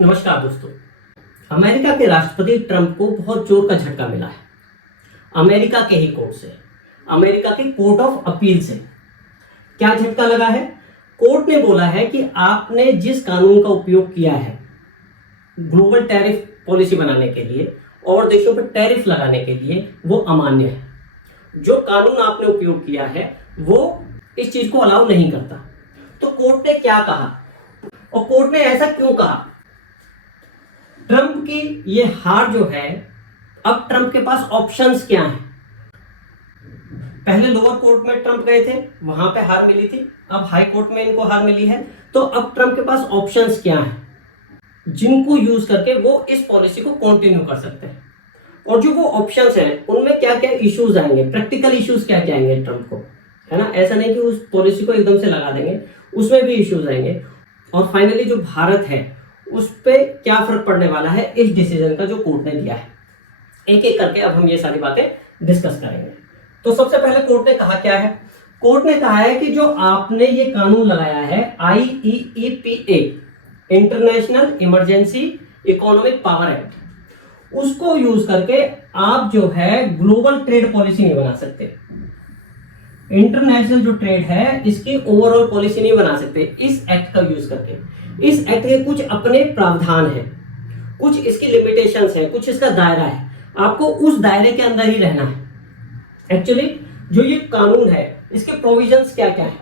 नमस्कार दोस्तों। अमेरिका के राष्ट्रपति ट्रंप को बहुत जोर का झटका मिला है अमेरिका के ही कोर्ट से, अमेरिका के कोर्ट ऑफ अपील से। क्या झटका लगा है? कोर्ट ने बोला है कि आपने जिस कानून का उपयोग किया है ग्लोबल टैरिफ पॉलिसी बनाने के लिए और देशों पर टैरिफ लगाने के लिए, वो अमान्य है। जो कानून आपने उपयोग किया है वो इस चीज को अलाउ नहीं करता। तो कोर्ट ने क्या कहा और कोर्ट ने ऐसा क्यों कहा? ट्रंप की ये हार जो है, अब ट्रंप के पास ऑप्शंस क्या हैं? पहले लोअर कोर्ट में ट्रंप गए थे, वहां पे हार मिली थी, अब हाई कोर्ट में इनको हार मिली है। तो अब ट्रंप के पास ऑप्शंस क्या हैं जिनको यूज करके वो इस पॉलिसी को कंटिन्यू कर सकते हैं? और जो वो ऑप्शंस हैं उनमें क्या क्या इश्यूज आएंगे, प्रैक्टिकल इश्यूज क्या क्या आएंगे ट्रंप को, है ना? ऐसा नहीं कि उस पॉलिसी को एकदम से लगा देंगे, उसमें भी इश्यूज आएंगे। और फाइनली जो भारत है उस पर क्या फर्क पड़ने वाला है इस डिसीजन का जो कोर्ट ने दिया है। एक एक करके अब हम ये सारी बातें डिस्कस करेंगे। तो सबसे पहले कोर्ट ने कहा क्या है? कोर्ट ने कहा है कि जो आपने ये कानून लगाया है IEEPA, international emergency economic power act, उसको यूज करके आप जो है ग्लोबल ट्रेड पॉलिसी नहीं बना सकते। इंटरनेशनल जो ट्रेड है इसकी ओवरऑल पॉलिसी नहीं बना सकते इस एक्ट का यूज करके। इस एक्ट के कुछ अपने प्रावधान हैं, कुछ इसकी लिमिटेशंस हैं, कुछ इसका दायरा है, आपको उस दायरे के अंदर ही रहना है। एक्चुअली जो ये कानून है इसके प्रोविजंस क्या क्या है,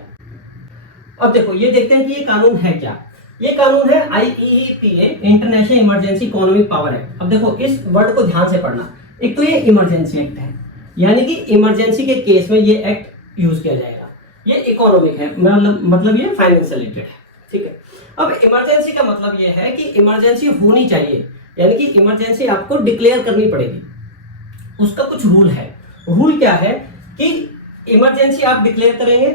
अब देखो ये देखते हैं कि ये कानून है क्या। ये कानून है IEEPA, international emergency economic power act. अब देखो इस वर्ड को ध्यान से पढ़ना। एक तो ये इमरजेंसी एक्ट है, यानी कि इमरजेंसी के केस में ये एक्ट यूज किया जाएगा। ये इकोनॉमिक है, मतलब ये फाइनेंस से रिलेटेड है, ठीक है। अब इमरजेंसी का मतलब ये है कि इमरजेंसी होनी चाहिए, यानी कि इमरजेंसी आपको डिक्लेयर करनी पड़ेगी। उसका कुछ रूल है। रूल क्या है कि इमरजेंसी आप डिक्लेयर करेंगे,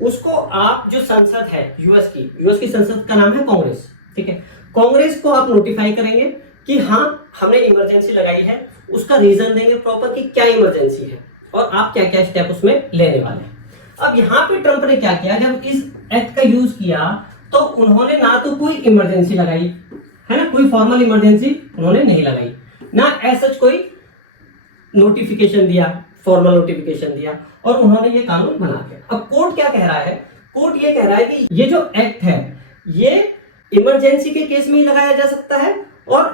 उसको आप जो संसद है यूएस की संसद का नाम है कांग्रेस, ठीक है। कांग्रेस को आप नोटिफाई करेंगे कि हाँ हमने इमरजेंसी लगाई है, उसका रीजन देंगे प्रॉपर कि क्या इमरजेंसी है और आप क्या क्या स्टेप उसमें लेने वाले हैं। अब यहाँ पे ट्रंप ने क्या किया, जब इस एक्ट का यूज किया तो उन्होंने ना तो कोई इमरजेंसी लगाई है ना, कोई फॉर्मल इमरजेंसी उन्होंने नहीं लगाई, ना ऐसा कोई नोटिफिकेशन दिया, फॉर्मल नोटिफिकेशन दिया, और उन्होंने ये कानून बना के। अब कोर्ट क्या कह रहा है? कोर्ट ये कह रहा है कि ये जो एक्ट है ये इमरजेंसी के केस में ही लगाया जा सकता है और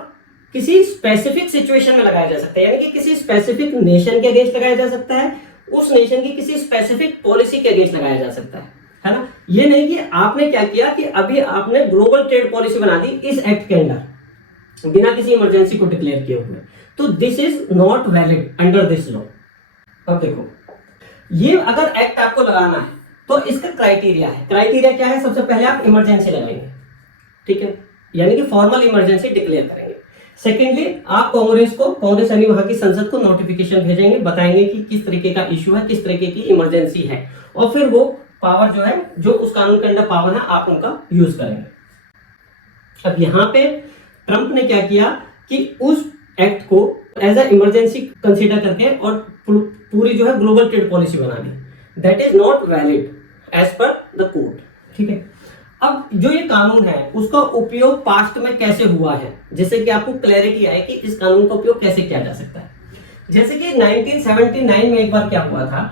किसी स्पेसिफिक सिचुएशन में लगाया जा सकता है, यानी कि किसी स्पेसिफिक नेशन के अगेंस्ट लगाया जा सकता है, उस नेशन की किसी स्पेसिफिक पॉलिसी के अगेंस्ट लगाया जा सकता है ना। ये नहीं कि आपने क्या किया कि अभी आपने ग्लोबल ट्रेड पॉलिसी बना दी इस एक्ट के अंदर बिना किसी इमरजेंसी को डिक्लेयर किए हुए, तो this is not valid under this law. अब देखो ये अगर एक्ट आपको लगाना है तो इसका क्राइटेरिया है। क्राइटेरिया क्या है? सबसे पहले आप इमरजेंसी लगाएंगे, ठीक है, यानी कि फॉर्मल इमरजेंसी डिक्लेयर करेंगे। सेकेंडली आप कांग्रेस यानी वहां की संसद को नोटिफिकेशन भेजेंगे, बताएंगे कि किस तरीके का इश्यू है, किस तरीके की इमरजेंसी है, और फिर वो पावर जो है, जो उस कानून के अंदर पावर है, आप उनका यूज करेंगे। अब यहाँ पे ट्रंप ने क्या किया कि उस एक्ट को एज ए इमरजेंसी कंसीडर करके और पूरी जो है ग्लोबल ट्रेड पॉलिसी बना दी। That is not valid as per the court, ठीक है। अब जो ये कानून है उसका उपयोग पास्ट में कैसे हुआ है, जैसे कि आपको क्लैरिटी आए कि इस कानून का उपयोग कैसे किया जा सकता है। जैसे कि 1979 में एक बार क्या हुआ था,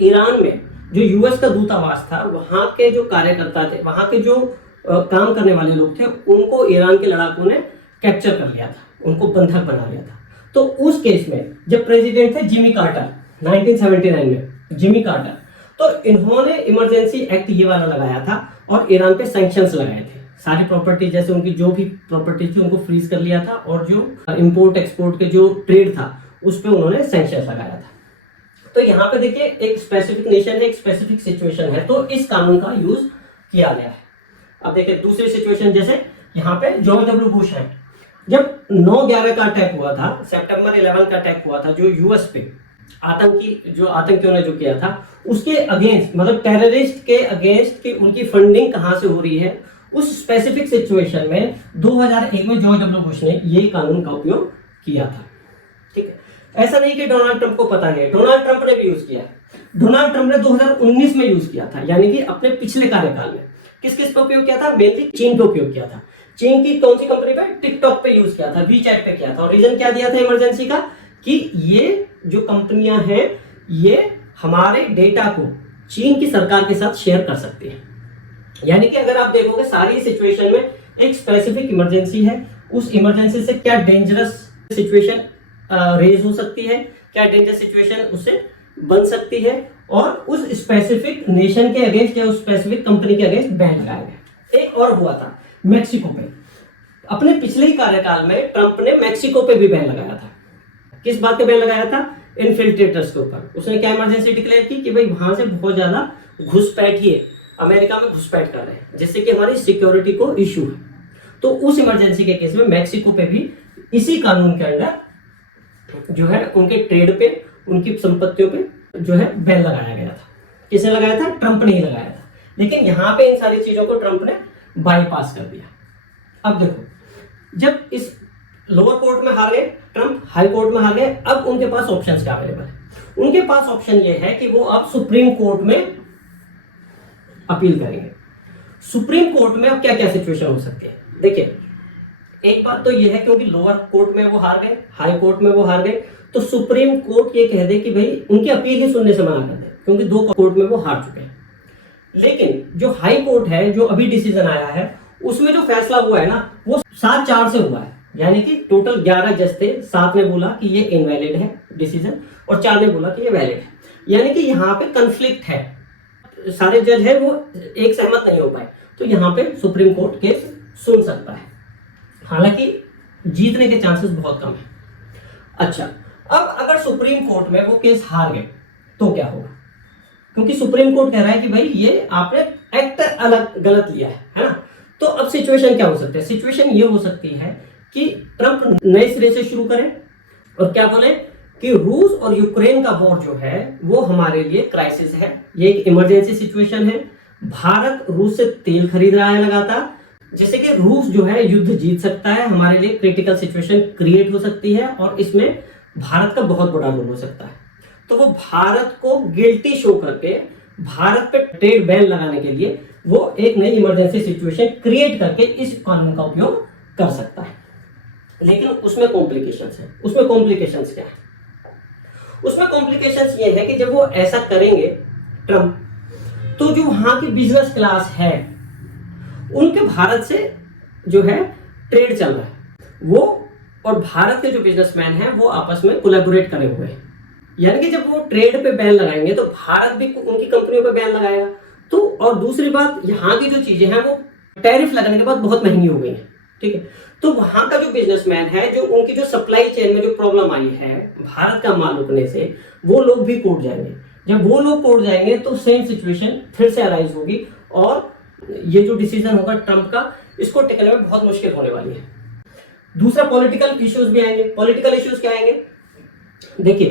ईरान में जो यूएस का दूतावास था, वहां के जो कार्यकर्ता थे, वहां के जो काम करने वाले लोग थे, उनको ईरान के लड़ाकों ने कैप्चर कर लिया था, उनको बंधक बना लिया था। तो उस केस में जब प्रेसिडेंट थे जिमी कार्टर 1979 में, जिमी कार्टर, तो इन्होंने इमरजेंसी एक्ट ये वाला लगाया था और ईरान पे सैंक्शंस लगाए थे। सारी प्रॉपर्टी, जैसे उनकी जो भी प्रॉपर्टी थी उनको फ्रीज कर लिया था, और जो इंपोर्ट एक्सपोर्ट के जो ट्रेड था उस पर उन्होंने सैंक्शंस लगाया था। तो यहाँ पे देखिए एक स्पेसिफिक नेशन है, एक स्पेसिफिक सिचुएशन है, तो इस कानून का यूज किया गया है। अब देखिए दूसरी सिचुएशन, जैसे यहाँ पे जॉर्ज डब्ल्यू बुश है, जब 9/11 का अटैक हुआ था, सितंबर 11 का अटैक हुआ था, जो यूएस पे आतंकियों ने जो किया था, उसके अगेंस्ट, मतलब टेररिस्ट के अगेंस्ट की उनकी फंडिंग कहां से हो रही है, उस स्पेसिफिक सिचुएशन में 2001 में जॉर्ज डब्ल्यू बुश ने ये कानून का उपयोग किया था, ठीक है। ऐसा नहीं कि डोनाल्ड ट्रंप को पता नहीं है, डोनाल्ड ट्रंप ने भी यूज किया है। डोनाल्ड ट्रंप ने 2019 में यूज किया था, यानी कि अपने पिछले कार्यकाल में। किस किस पे उपयोग किया था? मेनली चीन पे उपयोग किया था। चीन की कौन सी कंपनी पे? टिकटॉक पे यूज किया था, वीचैट पे किया था। और रीजन क्या दिया था इमरजेंसी का? कि ये जो कंपनियां हैं ये हमारे डेटा को चीन की सरकार के साथ शेयर कर सकती है। यानी कि अगर आप देखोगे सारी सिचुएशन में एक स्पेसिफिक इमरजेंसी है, उस इमरजेंसी से क्या डेंजरस सिचुएशन रेज हो सकती है, क्या डेंजरस सिचुएशन उससे बन सकती है, और उस स्पेसिफिक नेशन के अगेंस्ट या उस स्पेसिफिक कंपनी के अगेंस्ट बैन लगाया गया। एक और हुआ था मैक्सिको पे। अपने पिछले ही कार्यकाल में ट्रंप ने मैक्सिको पे भी बैन लगाया था। किस बात पे बैन लगाया था? इन्फिल्ट्रेटर्स के ऊपर। उसने क्या इमरजेंसी डिक्लेयर की कि भाई वहां से बहुत ज्यादा घुसपैठिए अमेरिका में घुसपैठ कर रहे हैं, जिससे कि हमारी सिक्योरिटी को इश्यू है। तो उस इमरजेंसी के केस में मैक्सिको पे भी इसी कानून के अंडर जो है उनके ट्रेड पे, उनकी संपत्तियों पे जो है बैन लगाया गया था। किसने लगाया था? ट्रंप ने ही लगाया था। लेकिन यहां पे इन सारी चीजों को ट्रंप ने बाईपास कर दिया। अब देखो, जब इस लोअर कोर्ट में हार गए ट्रंप, हाई कोर्ट में हार गए, अब उनके पास ऑप्शंस क्या अवेलेबल है? उनके पास ऑप्शन ये है कि वो अब सुप्रीम कोर्ट में अपील करेंगे। सुप्रीम कोर्ट में अब क्या क्या सिचुएशन हो सकती है? देखिए, एक बात तो ये है क्योंकि लोअर कोर्ट में वो हार गए, हाई कोर्ट में वो हार गए, तो सुप्रीम कोर्ट ये कह दे कि भाई उनकी अपील ही सुनने से मना कर दे, क्योंकि 2 कोर्ट में वो हार चुके हैं। लेकिन जो हाई कोर्ट है, जो अभी डिसीजन आया है, उसमें जो फैसला हुआ है ना, वो 7-4 से हुआ है। यानी कि टोटल 11 जज थे, 7 ने बोला कि ये इनवैलिड है डिसीजन, और 4 ने बोला कि ये वैलिड है। यानी कि यहाँ पे कंफ्लिक्ट है, सारे जज है वो एक सहमत नहीं हो पाए, तो यहाँ पे सुप्रीम कोर्ट केस सुन सकता है। हालांकि जीतने के चांसेस बहुत कम है। अच्छा, अब अगर सुप्रीम कोर्ट में वो केस हार गए तो क्या होगा? क्योंकि सुप्रीम कोर्ट कह रहा है कि भाई ये आपने एक्ट अलग गलत लिया है ना। तो अब सिचुएशन क्या हो सकता है? सिचुएशन ये हो सकती है कि ट्रंप नए सिरे से शुरू करें और क्या बोले कि रूस और यूक्रेन का वॉर जो है वो हमारे लिए क्राइसिस है, ये एक इमरजेंसी सिचुएशन है। भारत रूस से तेल खरीद रहा है लगातार, जैसे कि रूस जो है युद्ध जीत सकता है, हमारे लिए क्रिटिकल सिचुएशन क्रिएट हो सकती है, और इसमें भारत का बहुत बड़ा रोल हो सकता है। तो वो भारत को गिल्टी शो करके भारत पे ट्रेड बैन लगाने के लिए वो एक नई इमरजेंसी सिचुएशन क्रिएट करके इस कानून का उपयोग कर सकता है। लेकिन उसमें कॉम्प्लिकेशंस है। उसमें कॉम्प्लिकेशंस क्या है? उसमें कॉम्प्लिकेशंस ये है कि जब वो ऐसा करेंगे ट्रंप, तो जो वहां की बिजनेस क्लास है उनके भारत से जो है ट्रेड चल रहा है, वो और भारत के जो बिजनेसमैन हैं वो आपस में कोलैबोरेट करे हुए हैं। यानी कि जब वो ट्रेड पे बैन लगाएंगे तो भारत भी उनकी कंपनियों पे बैन लगाएगा। तो और दूसरी बात, यहाँ की जो चीजें हैं वो टैरिफ लगने के बाद बहुत महंगी हो गई हैं, ठीक है। तो वहां का जो बिजनेसमैन है, जो उनकी जो सप्लाई चेन में जो प्रॉब्लम आई है भारत का माल रुकने से, वो लोग भी कोर्ट जाएंगे। जब वो लोग कोर्ट जाएंगे तो सेम सिचुएशन फिर से अराइज होगी, और ये जो डिसीजन होगा ट्रंप का, इसको टिकने में बहुत मुश्किल होने वाली है। दूसरा, पॉलिटिकल इश्यूज भी आएंगे। पॉलिटिकल इश्यूज क्या आएंगे? देखिए,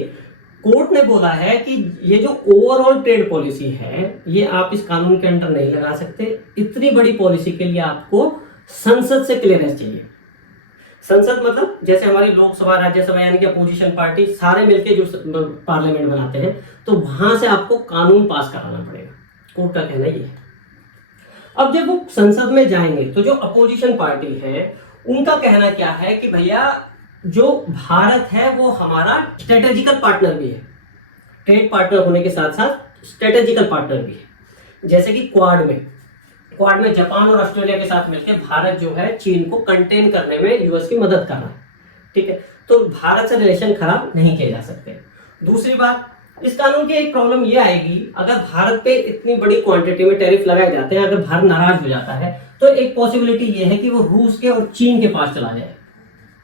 कोर्ट ने बोला है कि ये जो ओवरऑल ट्रेड पॉलिसी है ये आप इस कानून के अंडर नहीं लगा सकते। इतनी बड़ी पॉलिसी के लिए आपको संसद से क्लियरेंस चाहिए। संसद मतलब जैसे हमारी लोकसभा, राज्यसभा, यानी कि अपोजिशन पार्टी सारे मिलके जो पार्लियामेंट बनाते हैं, तो वहां से आपको कानून पास कराना पड़ेगा। कोर्ट का कहना ये है। अब जब वो संसद में जाएंगे तो जो अपोजिशन पार्टी है उनका कहना क्या है कि भैया जो भारत है वो हमारा स्ट्रेटेजिकल पार्टनर भी है, ट्रेड पार्टनर होने के साथ साथ स्ट्रेटेजिकल पार्टनर भी है। जैसे कि क्वाड में जापान और ऑस्ट्रेलिया के साथ मिलकर भारत जो है चीन को कंटेन करने में यूएस की मदद कर रहा है, ठीक है। तो भारत से रिलेशन खराब नहीं किए जा सकते। दूसरी बात, इस कानून की एक प्रॉब्लम ये आएगी, अगर भारत पे इतनी बड़ी क्वांटिटी में टैरिफ लगाए जाते हैं, अगर भारत नाराज हो जाता है तो एक पॉसिबिलिटी ये है कि वो रूस के और चीन के पास चला जाए,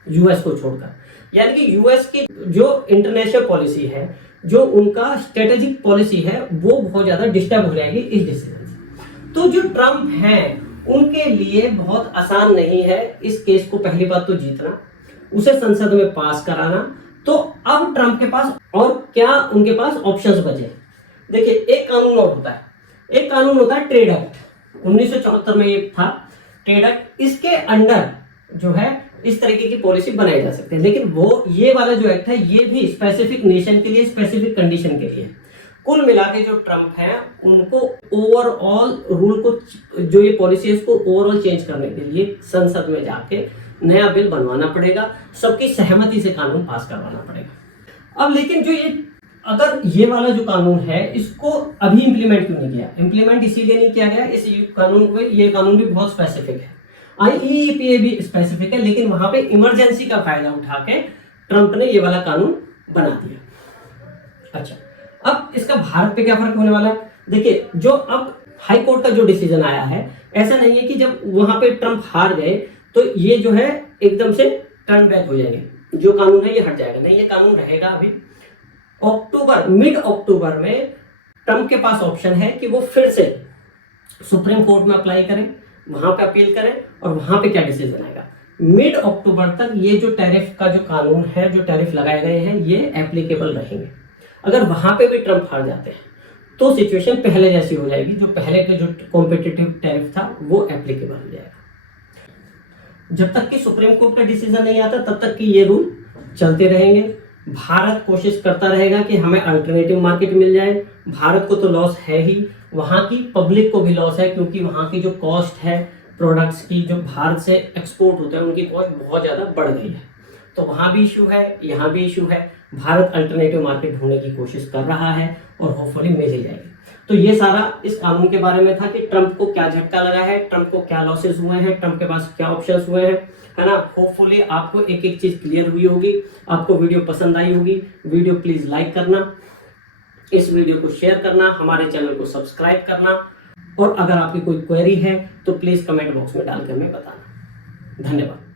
यूएस को छोड़कर। यानी कि यूएस की जो इंटरनेशनल पॉलिसी है, जो उनका स्ट्रेटेजिक पॉलिसी है, वो बहुत ज्यादा डिस्टर्ब हो जाएगी इस डिसीजन से। तो जो ट्रंप हैं उनके लिए बहुत आसान नहीं है इस केस को पहली बात तो जीतना, उसे संसद में पास कराना। तो अब ट्रंप के पास और क्या उनके पास ऑप्शंस बचे? देखिए, एक कानून और होता है, एक कानून होता है ट्रेड एक्ट। 1974 में ये था ट्रेड एक्ट। इसके अंडर जो है इस तरीके की पॉलिसी बनाई जा सकती है। लेकिन वो ये वाला जो एक्ट है ये भी स्पेसिफिक नेशन के लिए, स्पेसिफिक कंडीशन के लिए। कुल मिला के जो ट्रम्प हैं उनको ओवरऑल रूल को, जो ये पॉलिसी है इसको ओवरऑल चेंज करने के लिए संसद में जाके नया बिल बनवाना पड़ेगा, सबकी सहमति से कानून पास करवाना पड़ेगा। अब लेकिन जो ये अगर ये वाला जो कानून है इसको अभी इंप्लीमेंट क्यों नहीं किया? इंप्लीमेंट इसीलिए नहीं किया गया, इस कानून को, ये कानून भी बहुत स्पेसिफिक है, IEEPA भी स्पेसिफिक है, लेकिन वहां पे इमरजेंसी का फायदा उठा के ट्रंप ने ये वाला कानून बना दिया। अच्छा, अब इसका भारत पे क्या फर्क होने वाला है? देखिए, जो अब हाई कोर्ट का जो डिसीजन आया है, ऐसा नहीं है कि जब वहां पे ट्रंप हार गए तो ये जो है एकदम से टर्न बैक हो जाएंगे, जो कानून है ये हट जाएगा, नहीं, ये कानून रहेगा। अभी मिड अक्टूबर में ट्रंप के पास ऑप्शन है कि वो फिर से सुप्रीम कोर्ट में अप्लाई करें, वहां पे अपील करें और वहां पे क्या डिसीजन आएगा। मिड अक्टूबर तक ये जो टैरिफ का जो कानून है, जो टैरिफ लगाए गए हैं, ये एप्लीकेबल रहेंगे। अगर वहां पे भी ट्रंप हार जाते हैं तो सिचुएशन पहले जैसी हो जाएगी, जो पहले का जो कॉम्पिटिटिव टैरिफ था वो एप्लीकेबल हो जाएगा। जब तक कि सुप्रीम कोर्ट का डिसीजन नहीं आता तब तक कि ये रूल चलते रहेंगे। भारत कोशिश करता रहेगा कि हमें अल्टरनेटिव मार्केट मिल जाए। भारत को तो लॉस है ही, वहां की पब्लिक को भी लॉस है, क्योंकि वहां की जो कॉस्ट है प्रोडक्ट्स की, जो भारत से एक्सपोर्ट होते हैं उनकी कॉस्ट बहुत ज़्यादा बढ़ गई है। तो वहां भी इशू है, यहाँ भी इशू है। भारत अल्टरनेटिव मार्केट ढूंढने की कोशिश कर रहा है और होपफुली मिल ही जाएगी। तो ये सारा इस कानून के बारे में था कि ट्रंप को क्या झटका लगा है, ट्रंप को क्या लॉसेस हुए हैं, ट्रंप के पास क्या ऑप्शंस हुए हैं, है ना। होपफुली आपको एक एक चीज क्लियर हुई होगी, आपको वीडियो पसंद आई होगी। वीडियो प्लीज लाइक करना, इस वीडियो को शेयर करना, हमारे चैनल को सब्सक्राइब करना, और अगर आपकी कोई क्वेरी है तो प्लीज कमेंट बॉक्स में डाल के हमें बताना। धन्यवाद।